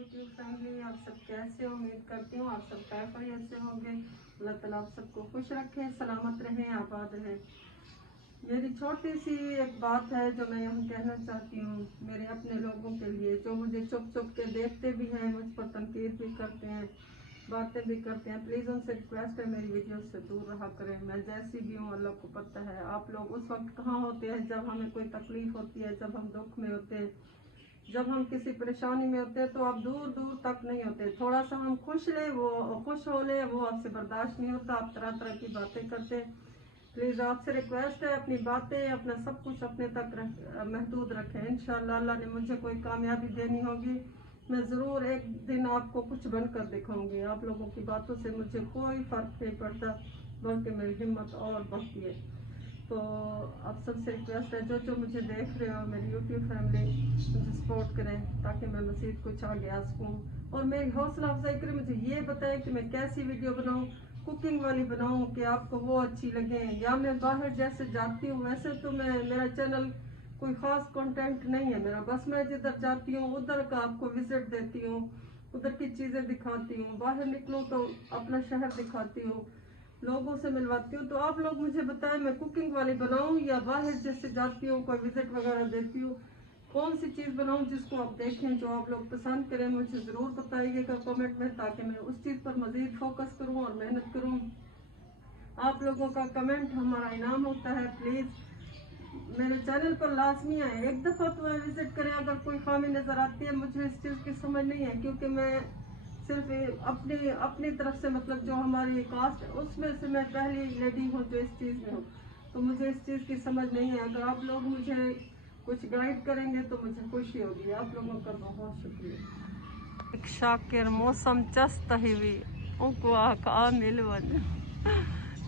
YouTube family, आप सब कैसे हो? उम्मीद करती हूँ आप सब खैरियत से होंगे। अल्लाह ताला आप सबको खुश रखे, सलामत रहें, आबाद रहें। मेरी छोटी सी एक बात है जो मैं यहाँ कहना चाहती हूँ मेरे अपने लोगों के लिए, जो मुझे चुप चुप के देखते भी हैं, मुझ पर तनकीद भी करते हैं, बातें भी करते हैं। प्लीज़ उनसे रिक्वेस्ट है मेरी वीडियो से दूर रहा करें। मैं जैसी भी हूँ अल्लाह को पता है। आप लोग उस वक्त कहाँ होते हैं जब हमें कोई तकलीफ होती है, जब हम दुख में होते हैं, जब हम किसी परेशानी में होते हैं, तो आप दूर दूर तक नहीं होते। थोड़ा सा हम खुश हो ले वो आपसे बर्दाश्त नहीं होता। आप तरह तरह की बातें करते हैं। प्लीज़ आपसे रिक्वेस्ट है अपनी बातें, अपना सब कुछ अपने तक महदूद रखें। इंशाल्लाह अल्लाह ने मुझे कोई कामयाबी देनी होगी, मैं ज़रूर एक दिन आपको कुछ बनकर दिखाऊंगी। आप लोगों की बातों से मुझे कोई फ़र्क नहीं पड़ता, बल्कि मेरी हिम्मत और बढ़ती है। तो आप सबसे रिक्वेस्ट है, जो मुझे देख रहे हो, मेरी यूट्यूब फैमिली, मुझे सपोर्ट करें ताकि मैं मज़ीद कुछ आगे आ सकूँ और मेरी हौसला अफजाई करें। मुझे ये बताएं कि मैं कैसी वीडियो बनाऊँ, कुकिंग वाली बनाऊँ कि आपको वो अच्छी लगे, या मैं बाहर जैसे जाती हूँ वैसे। तो मेरा चैनल कोई ख़ास कंटेंट नहीं है मेरा, बस मैं जिधर जाती हूँ उधर का आपको विजिट देती हूँ, उधर की चीज़ें दिखाती हूँ। बाहर निकलूँ तो अपना शहर दिखाती हूँ, लोगों से मिलवाती हूँ। तो आप लोग मुझे बताएं मैं कुकिंग वाली बनाऊँ या बाहर जैसे जाती हूँ कोई विजिट वगैरह देती हूँ, कौन सी चीज़ बनाऊँ जिसको आप देखें, जो आप लोग पसंद करें। मुझे ज़रूर बताइएगा कमेंट में, ताकि मैं उस चीज़ पर मज़ीद फोकस करूँ और मेहनत करूँ। आप लोगों का कमेंट हमारा इनाम होता है। प्लीज़ मेरे चैनल पर लाजमी आए, एक दफ़ा तो विज़िट करें। अगर कोई खामी नज़र आती है, मुझे इस चीज़ की समझ नहीं है, क्योंकि मैं सिर्फ अपनी तरफ से, मतलब जो हमारी कास्ट है उसमें से मैं पहली लेडी हूँ जो इस चीज़ में हूँ, तो मुझे इस चीज़ की समझ नहीं है। अगर आप लोग मुझे कुछ गाइड करेंगे तो मुझे खुशी होगी। आप लोगों का बहुत शुक्रिया। एक शाकिर मौसम चस्त ही उनको आका मिलवन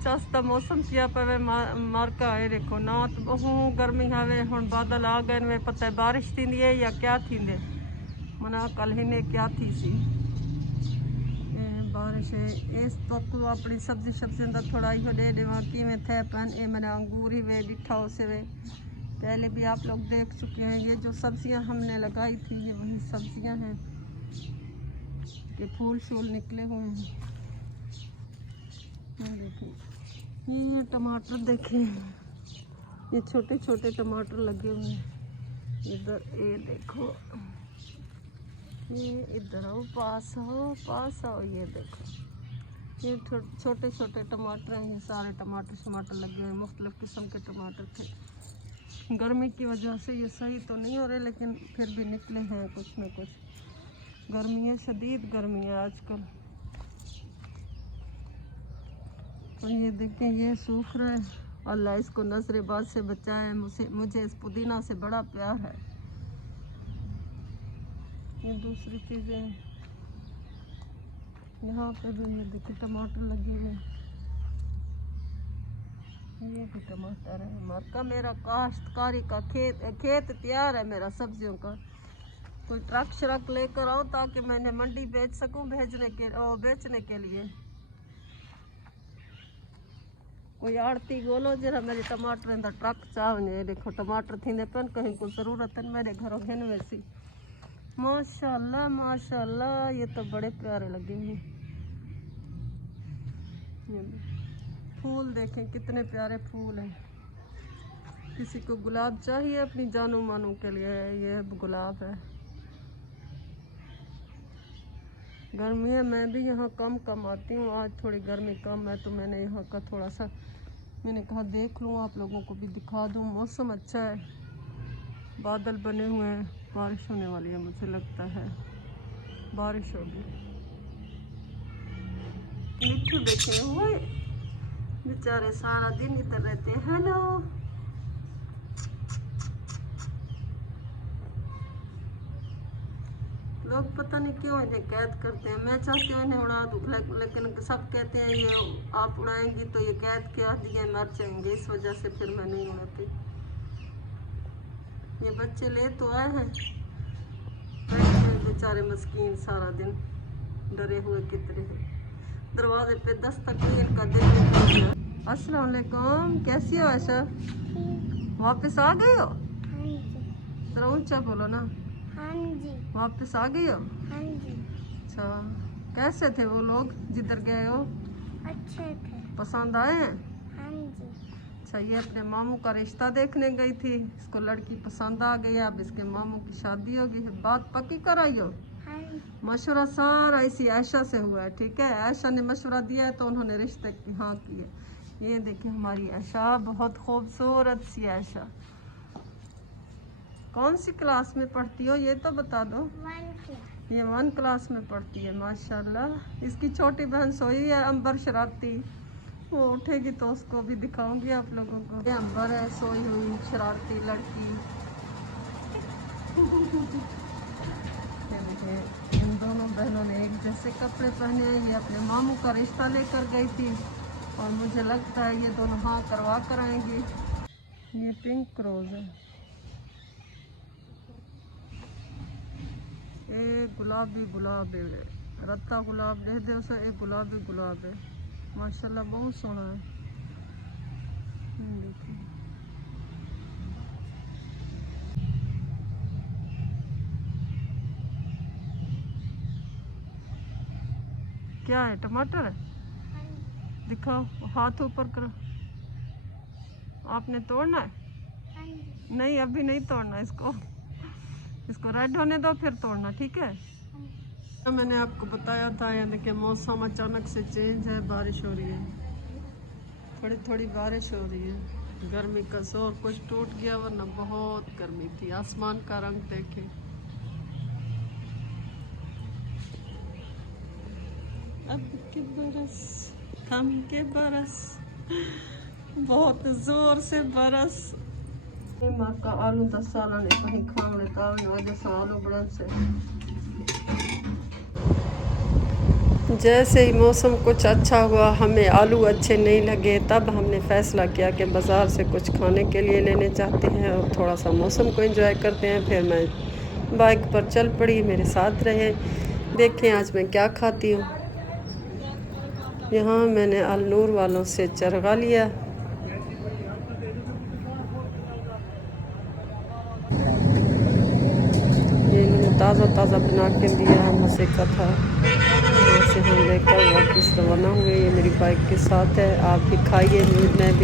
चस्त मौसम किया पवे मारका है। देखो ना तो बहु गर्मी हवे, हुण बादल आ गए, में पता है बारिश थी है या क्या थी मना कल ही ने क्या थी सी बारिश है। इस वक्त अपनी सब्जी अंदर थोड़ा इो दे देवा कि में थे पन ए मैंने अंगूर ही वे डिठा उसे वे पहले भी आप लोग देख चुके हैं। ये जो सब्जियां हमने लगाई थी ये वही सब्जियां हैं कि फूल शूल निकले हुए हैं। ये देखिए, ये टमाटर देखें, ये छोटे छोटे टमाटर लगे हुए हैं। इधर ये देखो, ये इधर आओ, पास आओ, ये देखो, ये छोटे छोटे टमाटर हैं। ये सारे टमाटर लगे हुए, मुख्तलिफ किस्म के टमाटर थे। गर्मी की वजह से ये सही तो नहीं हो रहे, लेकिन फिर भी निकले हैं कुछ न कुछ। गर्मी है, शदीद गर्मी है आजकल। और ये देखें, ये सूख रहा है। अल्लाह इसको नजरेबाज से बचाए। मुझे इस पुदीना से बड़ा प्यार है। ये दूसरी चीज़ें यहाँ पे भी ये देखिए टमाटर लगे हुए हैं। ये भी टमाटर है। मरका मेरा काश्तकारी का खेत तैयार है मेरा सब्जियों का। कोई ट्रक श्रक लेकर आओ ताकि मैंने मंडी बेच सकूं बेचने के लिए। कोई आड़ती बोलो जरा मेरे टमाटर अंदर ट्रक चावने। देखो टमाटर थी पेन कहीं को ज़रूरत है मेरे घरों घिन वैसी। माशाल्लाह माशाल्लाह, ये तो बड़े प्यारे लगे हैं। फूल देखें कितने प्यारे फूल हैं। किसी को गुलाब चाहिए अपनी जानू मानू के लिए, ये गुलाब है। गर्मी है, मैं भी यहाँ कम आती हूँ। आज थोड़ी गर्मी कम है तो मैंने यहाँ का थोड़ा सा मैंने कहा देख लूँ, आप लोगों को भी दिखा दूँ। मौसम अच्छा है, बादल बने हुए हैं, बारिश होने वाली है, मुझे लगता है बारिश होगी। मिट्टू देखे हुए बेचारे सारा दिन इधर रहते हैं। हेलो, लोग पता नहीं क्यों इन्हें कैद करते हैं। मैं चाहती हूँ इन्हें उड़ा दूँ, लेकिन सब कहते हैं ये आप उड़ाएंगी तो ये कैद क्या दिए मर जाएंगे, इस वजह से फिर मैं नहीं उड़ाती। ये बच्चे ले तो आए हैं, बेचारे मस्कीन सारा दिन डरे हुए कितने हैं। दरवाजे पे दस्तक नहीं इनका दिल। अस्सलाम वालेकुम, कैसी हो ऐसा? वापस आ गए हो? जरा ऊंचा बोलो ना। हाँ जी। वापस आ गई हो? हाँ जी। अच्छा, कैसे थे वो लोग जिधर गए हो? अच्छे थे। पसंद आए हैं? हाँ जी। अच्छा, ये अपने मामू का रिश्ता देखने गई थी, इसको लड़की पसंद आ गई, अब इसके मामू की शादी होगी, बात पक्की कराई हो? हाँ जी। मशवरा सारा इसी आयशा से हुआ है, ठीक है? आयशा ने मशवरा दिया है तो उन्होंने रिश्ते की हाँ किए। ये देखिए हमारी आयशा, बहुत खूबसूरत सी आयशा। कौन सी क्लास में पढ़ती हो ये तो बता दो। 1 क्लास। ये 1 क्लास में पढ़ती है, माशाल्लाह। इसकी छोटी बहन सोई हुई है, अंबर शरारती, वो उठेगी तो उसको भी दिखाऊंगी आप लोगों को। ये अंबर है, सोई हुई शरारती लड़की। ये देखिए, इन दोनों बहनों ने एक जैसे कपड़े पहने हैं। ये अपने मामू का रिश्ता लेकर गई थी और मुझे लगता है ये दोनों हाँ करवा कर आएंगी। ये पिंक रोज है, ये गुलाबी गुलाब है, रत्ता गुलाब दे दे उसे, एक गुलाबी गुलाब है, माशाल्लाह बहुत सोहना है। देखिए क्या है, टमाटर है? हाँ जी। दिखाओ, हाथ ऊपर करो। आपने तोड़ना है? हाँ जी। नहीं, अभी नहीं तोड़ना इसको, इसको रेड होने दो फिर तोड़ना, ठीक है? मैंने आपको बताया था, यानी कि मौसम अचानक से चेंज है, बारिश हो रही है, थोड़ी थोड़ी बारिश हो रही है। गर्मी का जोर कुछ टूट गया, वरना बहुत गर्मी थी। आसमान का रंग देखें, अब के बरस थम के बरस, बहुत जोर से बरस। माँ का आलू 10 साल ने कहीं खाने का वजह से आलू बड़न से। जैसे ही मौसम कुछ अच्छा हुआ, हमें आलू अच्छे नहीं लगे, तब हमने फ़ैसला किया कि बाज़ार से कुछ खाने के लिए लेने जाते हैं और थोड़ा सा मौसम को एंजॉय करते हैं। फिर मैं बाइक पर चल पड़ी, मेरे साथ रहे। देखें आज मैं क्या खाती हूँ। यहाँ मैंने अल नूर वालों से चरगा लिया। ये इन्होंने ताज़ा ताज़ा बना के दिया, मज़े का था। वहाँ से हम लेकर वापस रवाना हुए। ये मेरी बाइक के साथ है, आप भी खाइए, मैं भी